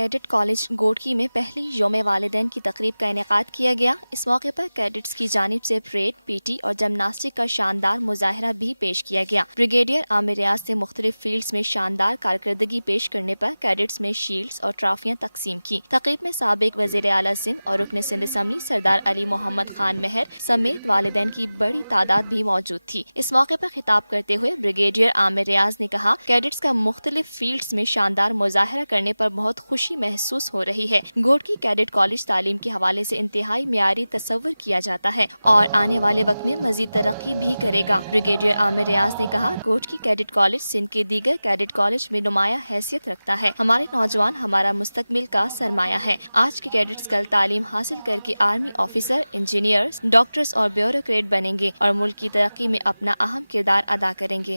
Cadet college گوٹکی میں پہلی یوم والدین کی تقریب کا انعقاد کیا گیا۔ اس موقع پر کیڈٹس کی جانب سے پریڈ، پی ٹی اور جمناسٹک کا شاندار مظاہرہ بھی پیش کیا گیا۔ بریگیڈیئر عامر ریاض نے مختلف فیلڈز میں شاندار کارکردگی پیش کرنے پر کیڈٹس میں شیلڈز اور ٹرافیاں تقسیم کی۔ تقریب میں سابق وزیر اعلیٰ سندھ اور رکن سندھ اسمبلی سردار علی محمد خان مہر سمیت والدین کی بڑی تعداد بھی موجود تھی۔ اس موقع پر خطاب کرتے ہوئے بریگیڈیئر عامر ریاض نے کہا، کیڈٹس کا مختلف فیلڈز میں شاندار مظاہرہ کرنے پر بہت خوشی محسوس ہو رہی ہے۔ گوٹکی کیڈٹ کالج تعلیم کے حوالے سے انتہائی معیاری تصور کیا جاتا ہے اور آنے والے وقت میں مزید ترقی بھی کرے گا۔ بریگیڈیئر عامر ریاض نے کہا، گوٹکی کیڈٹ کالج سندھ کے دیگر کیڈٹ کالج میں نمایاں حیثیت رکھتا ہے۔ ہمارے نوجوان ہمارا مستقبل کا سرمایہ ہے۔ آج کے کیڈٹس کل تعلیم حاصل کر کے آرمی آفیسر، انجینئرز، ڈاکٹرز اور بیوروکریٹ بنیں گے اور ملک کی ترقی میں اپنا اہم کردار ادا کریں گے۔